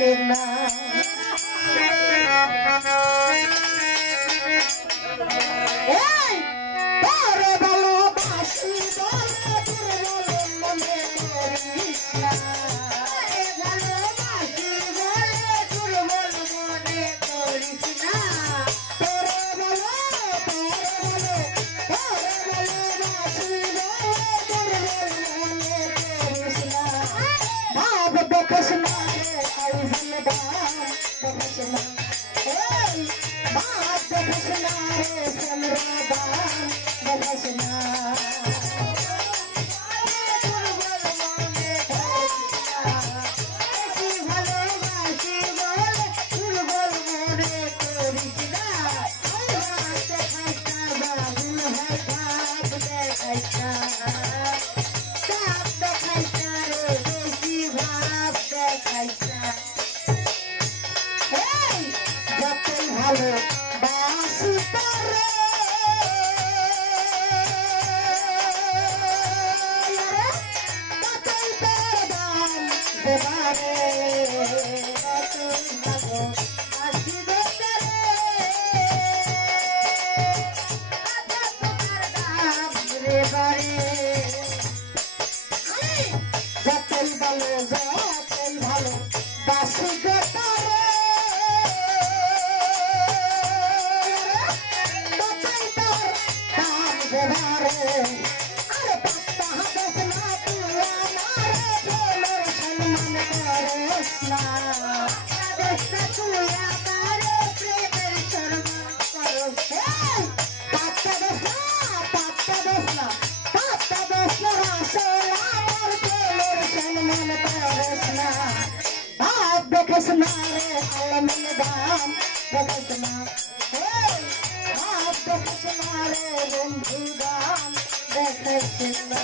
না এই তোরে ভালোবাসি বলে দুর্বল মনে করিস না ভালোবাসি বলে দুর্বল মনে করিস না তোরে ভালোবাসি বলে দুর্বল মনে করিস না ভাব দেখিস না রে আইজল দাম দেখিস না এই ভাব দেখিস না রে চন্দ্রা দাম দেখিস না ভালো বাসি করে কতই তোর দাম দেবারে কতই ভালো বাসি করে কত তোমার দাম রে বারে যতই ভালো বাসি করে अरे पत्ता दस ना तुआ मारे प्रेमर सम्मान करस ना दस ना तुआ मारे प्रेमर सम्मान करस पत्ता दस ना रासोला मोर प्रेमर सम्मान करस ना बाप देखस ना रे अलमन दाम देखस ना बाप देखस ना रे बंधु दाम देखस ना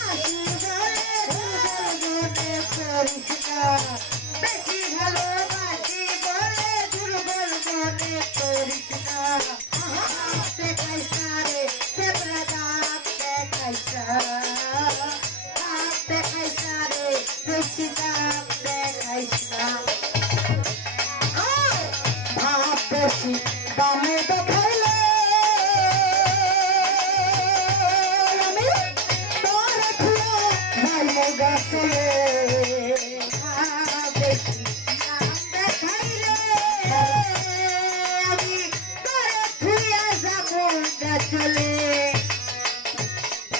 आशी बोले करिस ना बेशी ভালোবাসি বলে দুর্বল মনে করিস না দেখাইস না রে সেবরা দাম দেখাইস না দেখাইস না রে বেশি দাম দেখাইস না ভাব বেশি দামে দেখাইলে গাছলে বেশি নাম দেখাইলে আমি তোরে ফিরিয়া যাব গাছলে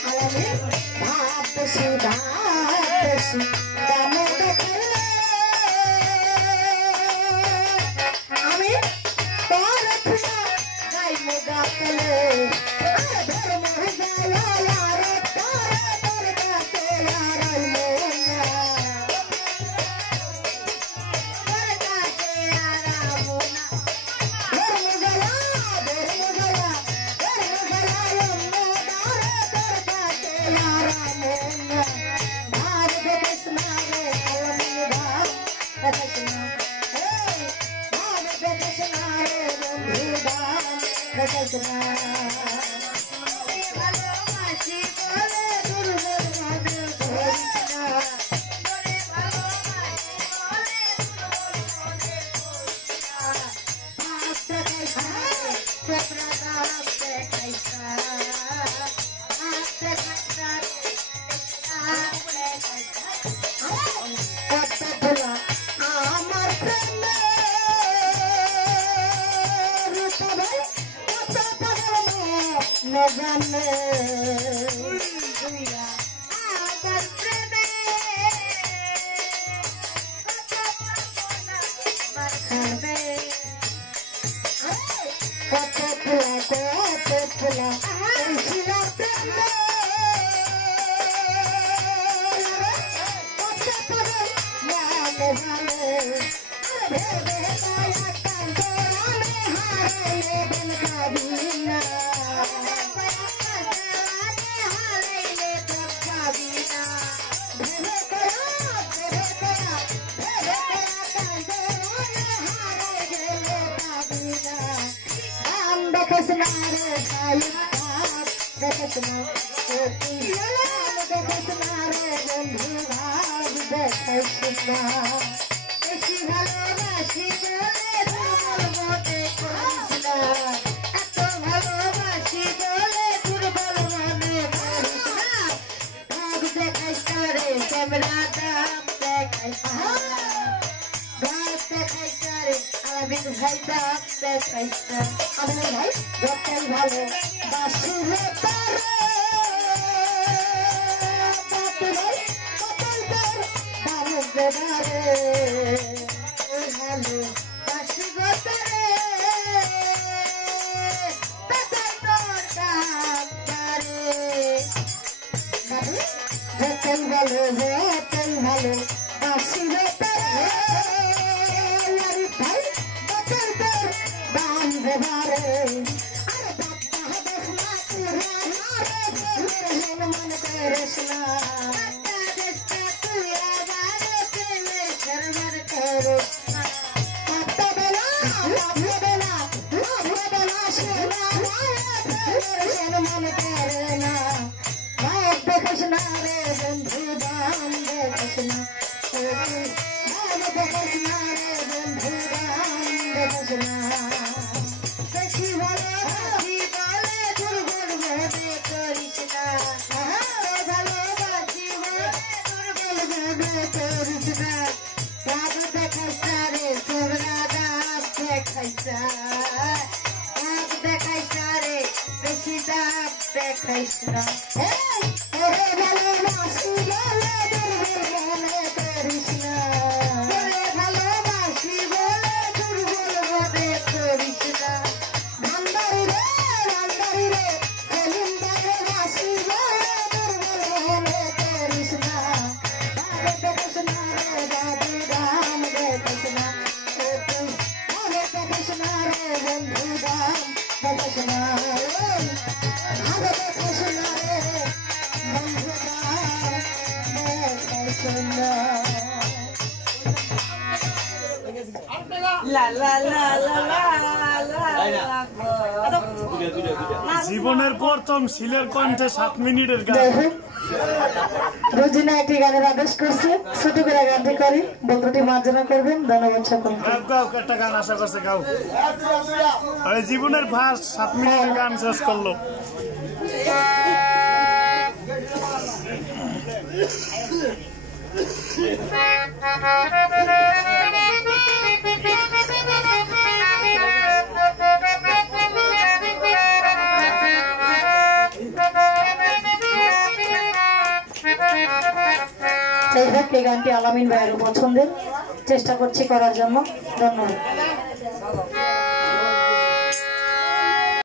আলামে ভাব বেশি দামে দেখাইলে আমি তোরে ফিরিয়া যাইব গাছলে ধর্ম জ্বালা রে তোরে গাছে ভালোবাসি বলে দুর্বল মনে করিস না তোরে ভালোবাসি বলে দুর্বল মনে করিস না ভাব দেখাইস না সেবরা দাম দেখাইস না ভাব দেখাইস না দাম দেখাইস না কত ভোলা আমার প্রেমে न जाने आदर प्रेमे मरखबे कत फुला ऐसिला प्रेमे कत करे मान जाने अरे बेताया कंदरा में हारे बन कबीना देखस ना रे साई देखस ना देखस ना रे बंधु भाग देखस ना আবির ভাই ডাক দেখাইছে আবির ভাই যতই ভালো বাসি রে তারে বাপি ভাই কতই তোর ভালো দেবারে ভালো বাসি গো তারে তাই তোর ডাক তারে যতই ভালো বাসি রে তারে ভাই কতই তোর দাম দেবারে আরে বাপ্পা দেখনা তুরা মারে মন করেছনা বাপ্পা দেখনা তুরা মারে প্রেমে শরমর করেছনা বাপ্পা বেলা শোনা মারে মন করেনা বাপ দেখছনা রে বন্ধু দাম দেখছনা বাপ দেখছনা রে বন্ধু দাম দেখছনা বেশি ভালো দুর্বল ভাবে করিস না ভালোবাসি বলে দুর্বল ভাবে করিস না বাপ দেখাইস না রে তোরা দাম দেখাইস না বাপ দেখাইস না রে বেশি দাম দেখাইস না ওরে ভালোবাসি বলে দুর্বল ভাবে করিস না ওরে ভালোবাসি বলে দুর্বল ভাবে করিস না ভান্ডারি রে ভালোবাসি বলে দুর্বল ভাবে করিস না বাবা দেখিস না রে বাবু দাম দেখিস না বাবা দেখিস না রে বন্ধু দাম দেখিস না বাবা দেখিস না রে বন্ধু দাম দেখিস না লা লা লা লা লা জীবনের প্রথম শিলের কণ্ঠে 7 মিনিটের গান। রোজিনা একটি গানের আদেশ করছে, ছোট করে গানটি করি, বন্ধুটি মার্জনা করবেন। ধন্যবাদ সকল। গাও একটা গান আশা করছে গাও। আরে জীবনের ফার্স্ট 7 মিনিটের গান শেষ করলো। যাই হোক, এই গানটি আলামিন ভাইয়ের পছন্দের, চেষ্টা করছি করার জন্য। ধন্যবাদ।